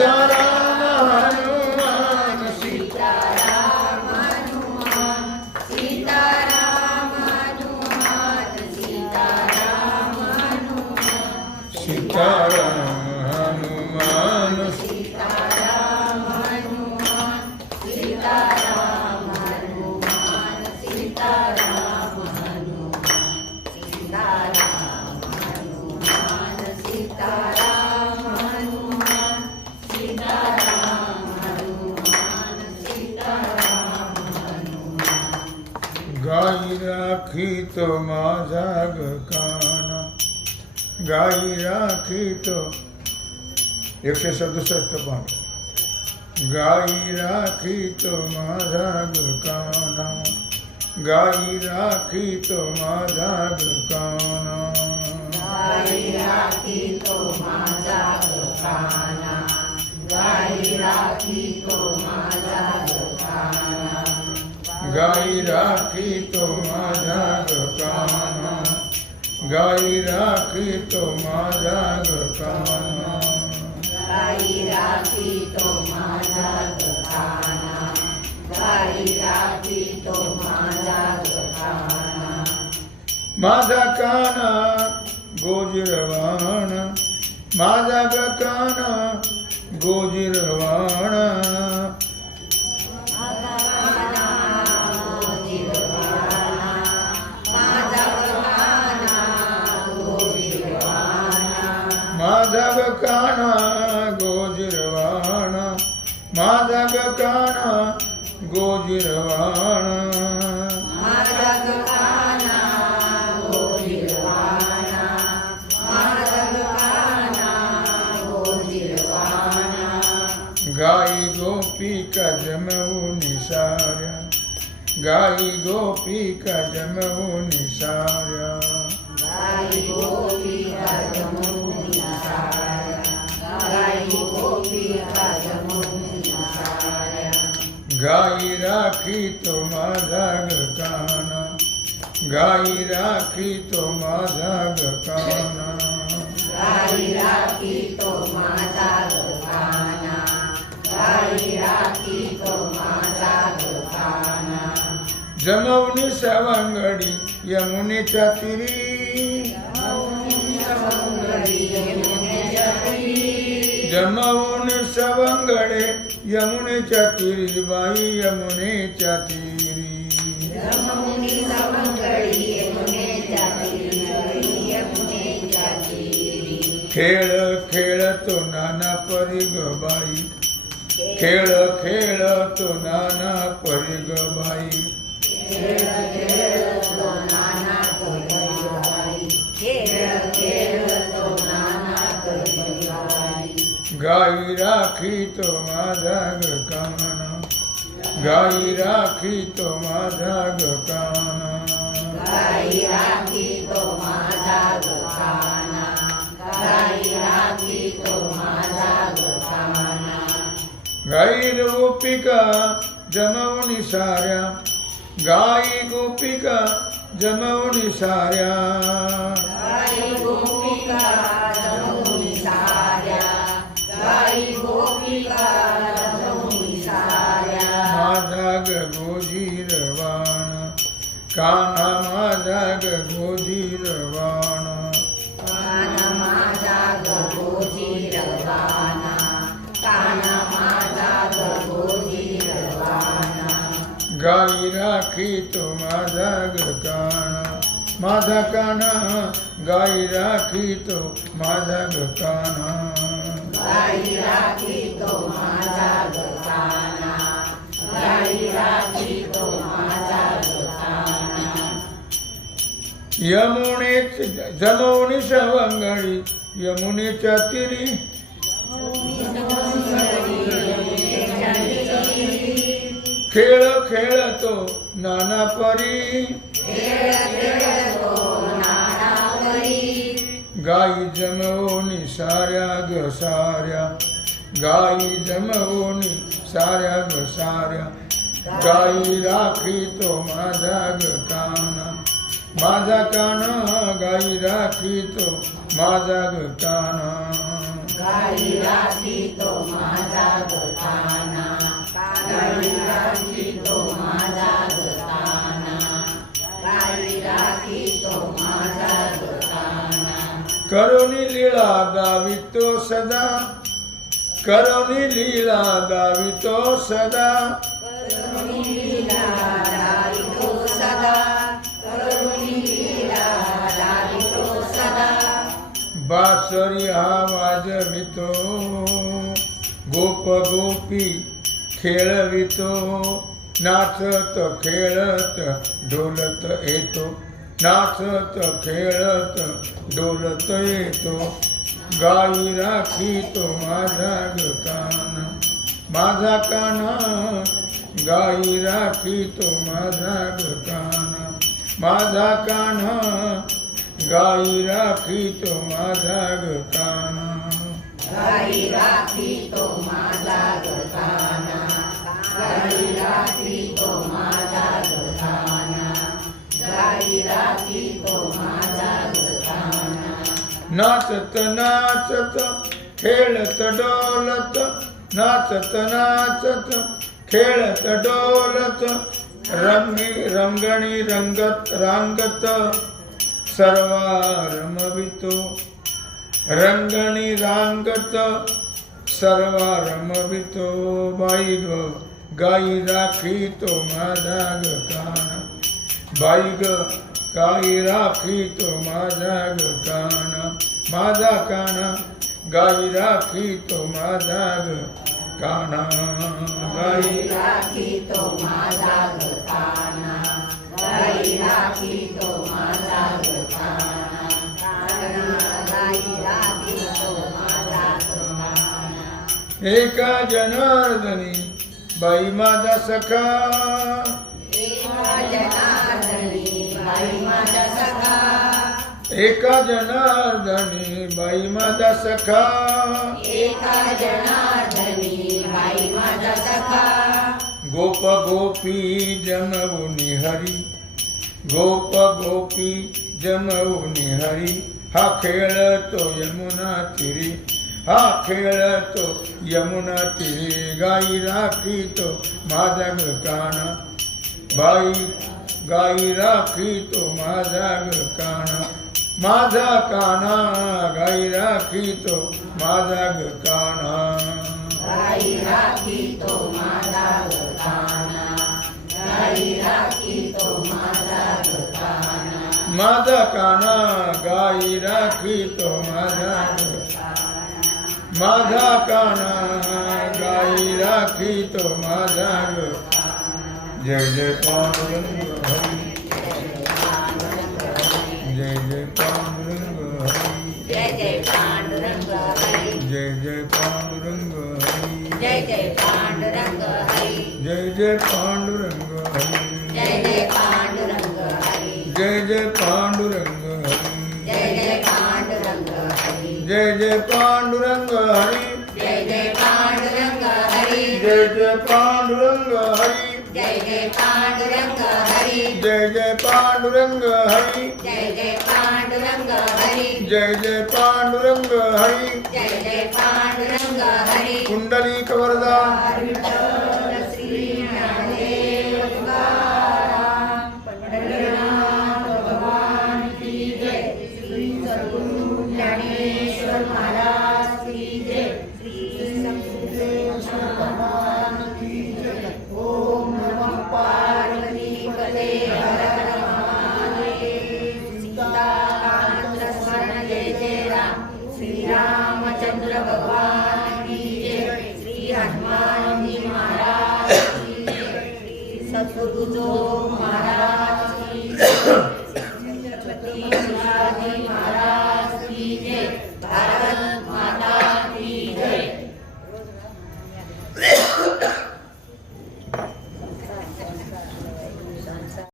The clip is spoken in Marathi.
da da माझा गकाना गाई तो एकशे सदुसष्ट पान. गाई राखीत माझा गकाना गाई राखीत माझा गकाना गाई राखीत माझा गकाना गाई राखीत गाई राखी तो माझा ग काना गाई राखी तो माझा ग काना गाई राखी तो माझा काना गाई राखी तो माझा काना माझा काना गोजिरवाण. माझा ग काना गोजिरवाण. माझा ग काना गोजिरवाणा. माझा ग काना गोजिरवाणा. गाई गोपी का जमऊ निसारा गाई गोपी का जमऊ निसारा गाई गोपी राखी तो माझा ग काना गाई राखी तो माझा ग काना गाई राखी तो माझा काना गाई राखी तो माझा काना जमवणी सवंगडी यमुनेच्या तिरी. जमवून सवंगडे यमुनेच्या तिरी बाई यमुनेच्या तिरी. खेळ खेळतो नाना परी बाई. खेळ खेळतो नाना परी बाई. गाई राखी तो माझा ग काना. गाई राखी तो माझा ग काना. गाई राखी तो माझा काना. गाई राखी तो माझा काना. गाई गोपिका जमवणी साऱ्या. गाई गोपिका जमवणी साऱ्या. माझा ग गोजीरवाण काना माझा गगोजी रवाना काना माझा गगोजी रवाना गाई राखी तो माझा ग काना माझा काना गाई राखी तो माझा ग काना गाई राखी तो माझा गकाना गाई राखी तो माझा यमुनेच जमवणी सवंगडी यमुनेच्या तिरी. खेळ खेळतो नाना परी गाई जमवणी साऱ्या ग साऱ्या. गाई जमवणी साऱ्या ग साऱ्या. गाई राखी तो माझा ग काना. माझा काना गाई राखीतो माझा काना गाई राखीतो माझा काना गाई राखीतो माझा काना गाई राखीतो माझा काना करुणी लीळा गावितो सदा. करुणी लीळा गावितो सदा. करुणी लीळा गावितो सदा. बासरी हा वाजवितो गोप गोपी खेळवितो. नाचत खेळत डोलत येतो. नाचत खेळत डोलत येतो. गाई राखी तो माझा ग कान माझा काना गाई राखी तो माझा ग कान माझा काना गाई राखी तो माझा ग कान गाई राखी तो माझा गताना. गाई राखी तो माझा गताना. गाई राखी तो माझा गताना. नाचत नाचत खेळत डोलत नाचत नाचत खेळत डोलत रंगी रंगणी रंगत रांगत. सर्वा रमवितो रंगणी रांगत सर्वा रमवितो बाई ग गाई राखी तो माझा ग कान बाई ग गाई राखी तो माझा ग कान माझा कान गाई राखी तो माझा ग काना गाई गाई राखी तो माझा एका जनार्दनी बाई माता सखा एका जनार्दनी बाई माता सखा गोप गोपी जनऊ निहरी गोप गोपी जनऊ निहरी हा खेळ तो यमुना तिरी हा खेळतो यमुना ती गाई राखीतो माझा मिळकाणा बाई गाई राखीतो माझा मिळकाणा माझा काना गाई राखीतो माझा गकाणा गाई राखीतो माझा गकाणा माझा काना गाई राखीतो माझा माझा काना गाई राखी तो माझा जय जय पांडुरंग हरी जय जय पांडुरंग हरी जय जय पांडुरंग हरी जय जय पांडुरंग हरी जय जय पांडुरंग हरी जय जय पांडुरंग हरी जय जय पांडुरंग हरी जय जय पांडुरंग हरी जय जय पांडुरंग हरी जय जय पांडुरंग पांडुरंग हरी। जय जय पांडुरंग हरी। जय जय पांडुरंग हरी। जय जय पांडुरंग हरी। जय जय पांडुरंग हरी। जय जय पांडुरंग हरी। कुंडलिक वरदा श्री ज्ञानदेव तुकाराम पंढरीनाथ भगवान की जय श्री सद्गुरु ज्ञानेश्वर महाराज की जय। श्री No.